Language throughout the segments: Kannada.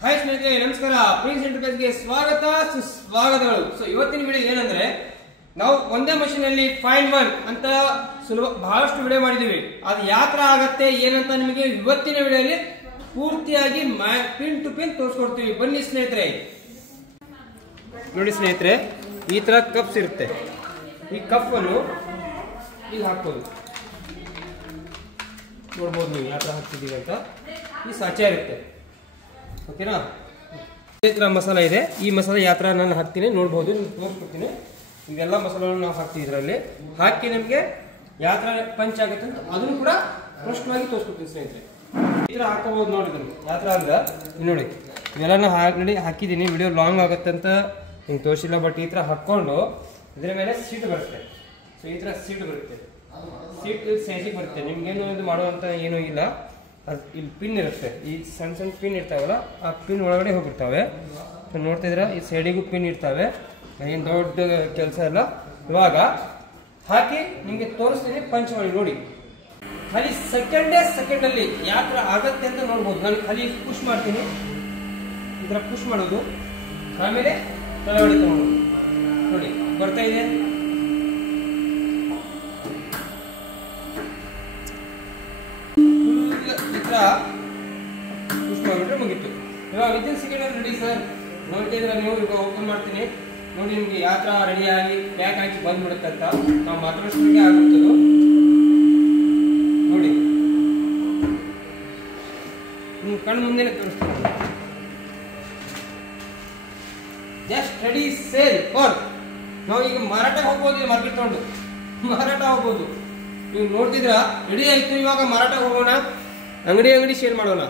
ಹಾಯ್ ಸ್ನೇಹಿತರೆ, ನಮಸ್ಕಾರ. ಪ್ರಿನ್ಸ್ ಎಂಟರ್ಪ್ರೈಸ್ಗೆ ಸ್ವಾಗತ ಸುಸ್ವಾಗತಗಳು. ಸೊ ಇವತ್ತಿನ ವಿಡಿಯೋ ಏನಂದ್ರೆ, ನಾವು ಒಂದೇ ಮಷೀನ್ ಅಲ್ಲಿ ಫೈನ್ ಒನ್ ಅಂತ ಬಹಳಷ್ಟು ವಿಡಿಯೋ ಮಾಡಿದೀವಿ. ಅದು ಯಾತ್ರ ಆಗತ್ತೆ ಏನಂತ ನಿಮಗೆ ಇವತ್ತಿನ ವಿಡಿಯೋಲಿ ಪೂರ್ತಿಯಾಗಿ ಪಿನ್ ಟು ಪಿನ್ ತೋರಿಸ್ಕೊಡ್ತೀವಿ. ಬನ್ನಿ ಸ್ನೇಹಿತರೆ. ನೋಡಿ ಸ್ನೇಹಿತರೆ, ಈ ತರ ಕಪ್ಸ್ ಇರುತ್ತೆ. ಈ ಕಪ್ ಅನ್ನು ಇಲ್ಲಿ ಹಾಕ್ಬೋದು. ನೋಡ್ಬೋದು ನೀವು ಯಾವ ತರ ಹಾಕ್ತಿದ್ದೀವಿ ಅಂತ. ಈ ಸಾಚೆ ಇರುತ್ತೆ, ಓಕೆನಾ. ಈ ತರ ಮಸಾಲ ಇದೆ. ಈ ಮಸಾಲ ಯಾವ ತರ ನಾನು ಹಾಕ್ತೀನಿ ನೋಡ್ಬೋದು, ತೋರಿಸ್ಕೊಡ್ತೀನಿ. ಇವೆಲ್ಲ ಮಸಾಲನ್ನು ನಾವು ಹಾಕ್ತೀವಿ. ಇದರಲ್ಲಿ ಹಾಕಿ ನಮಗೆ ಯಾವ ತರ ಪಂಚ್ ಆಗುತ್ತೆ ಅಂತ ಅದನ್ನು ಕೂಡ ಸ್ಪಷ್ಟವಾಗಿ ತೋರಿಸ್ಕೊಡ್ತೀನಿ ಸ್ನೇಹಿತರೆ. ಈ ತರ ಹಾಕೋಬಹುದು ನೋಡಿ. ಯಾವ ತರ ಅಂದ್ರೆ ನೋಡಿ, ಇವೆಲ್ಲ ಹಾಕಿದ್ದೀನಿ. ವಿಡಿಯೋ ಲಾಂಗ್ ಆಗುತ್ತೆ ಅಂತ ಹಿಂಗೆ ತೋರಿಸಿಲ್ಲ, ಬಟ್ ಈ ತರ ಹಾಕೊಂಡು ಇದರ ಮೇಲೆ ಸೀಟ್ ಬರುತ್ತೆ. ಸೊ ಈ ತರ ಸೀಟ್ ಬರುತ್ತೆ. ಸೀಟ್ ಸೈಜಿಗೆ ಬರುತ್ತೆ. ನಿಮ್ಗೇನು ಇದು ಮಾಡುವಂತ ಏನೂ ಇಲ್ಲ. ಅದು ಇಲ್ಲಿ ಪಿನ್ ಇರುತ್ತೆ. ಈ ಸಣ್ಣ ಸಣ್ಣ ಪಿನ್ ಇರ್ತಾವಲ್ಲ, ಆ ಪಿನ್ ಒಳಗಡೆ ಹೋಗಿರ್ತಾವೆ. ಸೊ ನೋಡ್ತಿದ್ರೆ ಈ ಸೈಡಿಗೂ ಪಿನ್ ಇರ್ತಾವೆ. ಏನು ದೊಡ್ಡ ಕೆಲಸ ಇಲ್ಲ. ಇವಾಗ ಹಾಕಿ ನಿಮಗೆ ತೋರಿಸ್ತೀನಿ, ಪಂಚ್ ಮಾಡಿ ನೋಡಿ. ಖಾಲಿ ಸೆಕೆಂಡಲ್ಲಿ ಯಾವ ಥರ ಆಗತ್ತೆ ಅಂತ ನೋಡ್ಬೋದು. ನಾನು ಖಾಲಿ ಪುಷ್ ಮಾಡ್ತೀನಿ. ಈ ಥರ ಪುಷ್ ಮಾಡೋದು, ಆಮೇಲೆ ತಳಗಡೆ ತಗೊಳ್ಳೋದು. ನೋಡಿ ಬರ್ತಾ ಇದೆ. ಈ ಥರ ಪುಷ್ ಮಾಡಿಬಿಟ್ರೆ ಮುಗೀತು. ಇವಾಗ ವಿದಿನ್ ಸೆಕೆಂಡ್ ರೆಡಿ ಸರ್. ನೋಡ್ತಿದ್ರೆ ನೀವು ಈಗ ಓಪನ್ ಮಾಡ್ತೀನಿ ನೋಡಿ. ನಿಮ್ಗೆ ಯಾವ ಥರ ರೆಡಿಯಾಗಿ ಪ್ಯಾಕ್ ಹಾಕಿ ಬಂದ್ಬಿಡುತ್ತೆ ಅಂತ ನಾವು ಮಾತಾಡೋಷ್ಟಿಗೆ ಆಗುತ್ತದು ನೋಡಿ. ನೀವು ಕಣ್ಣು ಮುಂದೆನೆ ತೋರಿಸ್ತೀನಿ. Just ready sale for. ನಾವು ಈಗ ಮಾರಾಟ ಹೋಗ್ಬೋದು. ಮಾರ್ಕೆಟ್ ತಗೊಂಡು ಮಾರಾಟ ಹೋಗ್ಬೋದು. ನೀವು ನೋಡ್ತಿದ್ರ ರೆಡಿ ಆಯ್ತು. ಇವಾಗ ಮಾರಾಟ ಹೋಗೋಣ, ಅಂಗಡಿ ಶೇರ್ ಮಾಡೋಣ.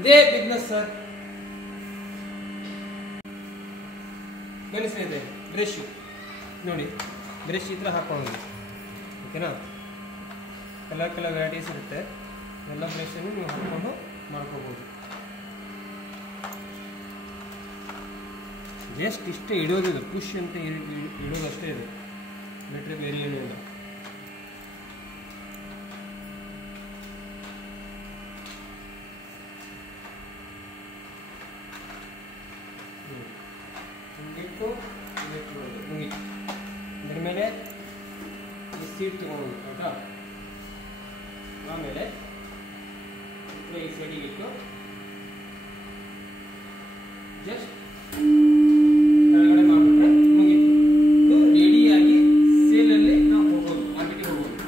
ಇದೇ ಬಿಸ್ನೆಸ್ ಸರ್. ಬನ್ನಿ ಸ್ನೇಹಿತರೆ, ಬ್ರಷ್ ನೋಡಿ. ಬ್ರಷ್ ಈ ಥರ ಹಾಕೊಂಡು, ಓಕೆನಾ. ಕಲರ್ ವೆರೈಟೀಸ್ ಇರುತ್ತೆ. ಎಲ್ಲ ಬ್ರಷನ್ನು ನೀವು ಹಾಕೊಂಡು ಮಾಡ್ಕೋಬೋದು. ಜಸ್ಟ್ ಇಷ್ಟೇ ಇಡೋದಿದೆ, ಪುಷ್ ಅಂತ ಇಡೋದಷ್ಟೇ ಇದೆ, ಬಿಟ್ಟರೆ ಬೇರೆ ಏನೂ ಇಲ್ಲ. ಮುಗೀತು. ಇದ್ರ ಮೇಲೆ ಈ ಸೀಟ್ ತಗೊಂಡು ಆಯ್ತಾ. ಆಮೇಲೆ ಈ ಸೈಡಿಗೆ ಇಟ್ಟು ಜಸ್ಟ್ ಕೆಳಗಡೆ ಮಾಡಿಬಿಟ್ರೆ ಮುಗೀತು. ಇದು ರೆಡಿಯಾಗಿ ಸೇಲಲ್ಲಿ ನಾವು ಹೋಗ್ಬೋದು, ಮಾರ್ಕೆಟಿಗೆ ಹೋಗ್ಬೋದು.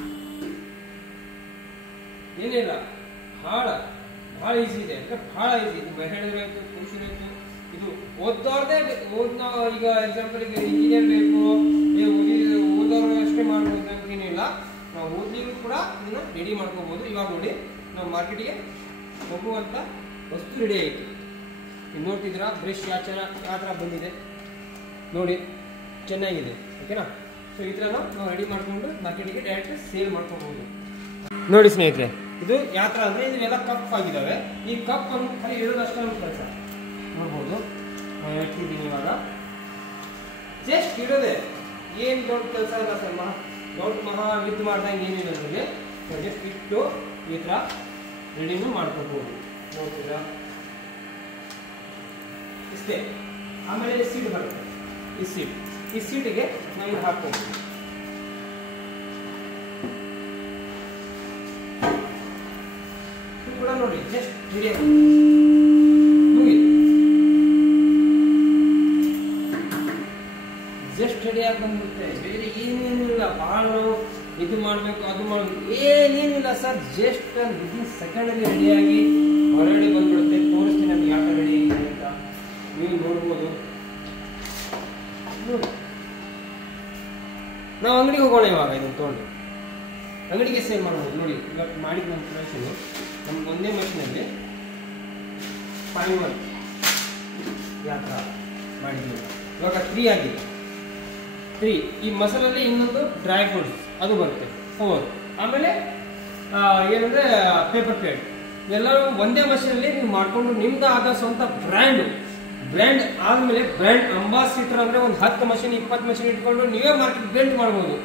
ಏನಿಲ್ಲ, ಭಾಳ ಈಸಿ ಇದೆ. ಅಂದರೆ ಭಾಳ ಈಸಿ. ಇದು ಮಹಿಳೆಯರಾಯ್ತು, ಪುರುಷರಾಯ್ತು. ಇದು ಓದೋರ್ದೇ ಈಗ ಎಕ್ಸಾಂಪಲ್ ಈಗ ಇಂಜಿನಿಯರ್ ಬೇಕು, ಓದೋರು ಅಷ್ಟೇ ಮಾಡ್ಬೋದು ಅಂತೇನಿಲ್ಲ. ನಾವು ಓದ್ಲಿಗೂ ಕೂಡ ಇದನ್ನ ರೆಡಿ ಮಾಡ್ಕೋಬಹುದು. ಇವಾಗ ನೋಡಿ, ನಾವು ಮಾರ್ಕೆಟಿಗೆ ಹೋಗುವಂತ ವಸ್ತು ರೆಡಿ ಆಯಿತು. ನೀವು ನೋಡ್ತಿದ್ದೀರಾ ಬ್ರಷ್ ಯಾವ ಥರ ಬಂದಿದೆ ನೋಡಿ, ಚೆನ್ನಾಗಿದೆ, ಓಕೆನಾ. ಸೊ ಈ ಥರ ನಾವು ರೆಡಿ ಮಾಡ್ಕೊಂಡು ಮಾರ್ಕೆಟಿಗೆ ಡೈರೆಕ್ಟ್ ಸೇಲ್ ಮಾಡ್ಕೋಬಹುದು. ನೋಡಿ ಸ್ನೇಹಿತರೆ, ಇದು ಯಾವ ಥರ ಅಂದರೆ ಇವೆಲ್ಲ ಕಪ್ ಆಗಿದ್ದಾವೆ. ಈ ಕಪ್ ಅನ್ನು ಖಾಲಿ ಇರೋದಷ್ಟೇ ನಮ್ಮ ಕೆಲಸ. ನೋಡ್ಬೋದು ನಾನು ಇಟ್ಟಿದ್ದೀನಿ. ಇವಾಗ ಜಸ್ಟ್ ಇರೋದೆ, ಏನು ದೊಡ್ಡ ಕೆಲಸ ಇಲ್ಲ ಸರ್. ದೊಡ್ಡ ವಿದ್ ಮಾಡ್ದಂಗೆ ಏನಿಲ್ಲ ಅದರಲ್ಲಿ. ಜಸ್ಟ್ ಇಟ್ಟು ಈ ಥರ ರೆಡಿನೂ ಮಾಡ್ಕೋಬೋದು. ನೋಡ್ತೀರಾ ಇಷ್ಟೇ. ಆಮೇಲೆ ಸೀಟ್ ಬರುತ್ತೆ. ಈ ಸೀಟಿಗೆ ನಾವು ಹಾಕ್ಕೋಬೋದು. ಕೂಡ ನೋಡಿ ಜಸ್ಟ್ ರೆಡಿ ಜಸ್ಟ್ ರೆಡಿಯಾಗಿ ಬಂದ್ಬಿಡುತ್ತೆ. ಬೇರೆ ಏನೇನಿಲ್ಲ, ಭಾಳ ಇದು ಮಾಡಬೇಕು ಅದು ಮಾಡಬೇಕು ಏನೇನಿಲ್ಲ ಸರ್. ಜಸ್ಟ್ ವಿದಿನ್ ಸೆಕೆಂಡಲ್ಲಿ ರೆಡಿಯಾಗಿ ಹೊರಗಡೆ ಬಂದ್ಬಿಡುತ್ತೆ. ತೋರಿಸ್ತೀನಿ ನಮ್ಗೆ ಯಾವ ರೆಡಿ ಆಗಿದೆ ಅಂತ ನೀವು ನೋಡ್ಬೋದು. ನಾವು ಅಂಗಡಿಗೆ ಹೋಗೋಣ. ಇವಾಗ ಇದನ್ನು ತೊಗೊಂಡು ಅಂಗಡಿಗೆ ಸೇಲ್ ಮಾಡ್ಬೋದು. ನೋಡಿ ಇವಾಗ ಮಾಡಿದ ನಮ್ಮ ಪ್ರೊಡಕ್ಷನು ನಮ್ಮ ಒಂದೇ ಮಷೀನಲ್ಲಿ 5 ಯಾವ ಥರ ಮಾಡಿದ್ವಿ. ಇವಾಗ 3 ಆಗಿದೆ. 3 ಈ ಮಸಾಲಲ್ಲಿ ಇನ್ನೊಂದು ಡ್ರೈ ಫ್ರೂಟ್ಸ್ ಅದು ಬರುತ್ತೆ 4. ಆಮೇಲೆ ಏನಂದರೆ ಪೇಪರ್ ಪ್ಲೇಟ್. ಇವೆಲ್ಲರೂ ಒಂದೇ ಮಷೀನಲ್ಲಿ ನೀವು ಮಾಡಿಕೊಂಡು ನಿಮ್ದು ಆದ ಸ್ವಂತ ಬ್ರ್ಯಾಂಡ್ ಆದಮೇಲೆ ಬ್ರ್ಯಾಂಡ್ ಅಂಬಾಸಿಡರ್ ಅಂದರೆ ಒಂದು 10 ಮಷೀನ್ 20 ಮಷೀನ್ ಇಟ್ಕೊಂಡು ನೀವೇ ಮಾರ್ಕೆಟ್ ಬಿಲ್ಡ್ ಮಾಡ್ಬೋದು.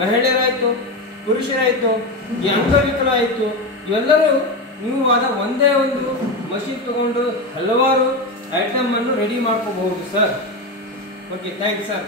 ಮಹಿಳೆಯರಾಯಿತು, ಪುರುಷರಾಯಿತು, ಈ ಅಂಗವಿಕಲ ಆಯಿತು, ಇವೆಲ್ಲರೂ ನೀವು ಆದ ಒಂದೇ ಒಂದು ಮಷಿನ್ ತಗೊಂಡು ಹಲವಾರು ಐಟಮ್ ಅನ್ನು ರೆಡಿ ಮಾಡ್ಕೋಬಹುದು ಸರ್. Okay, thanks sir.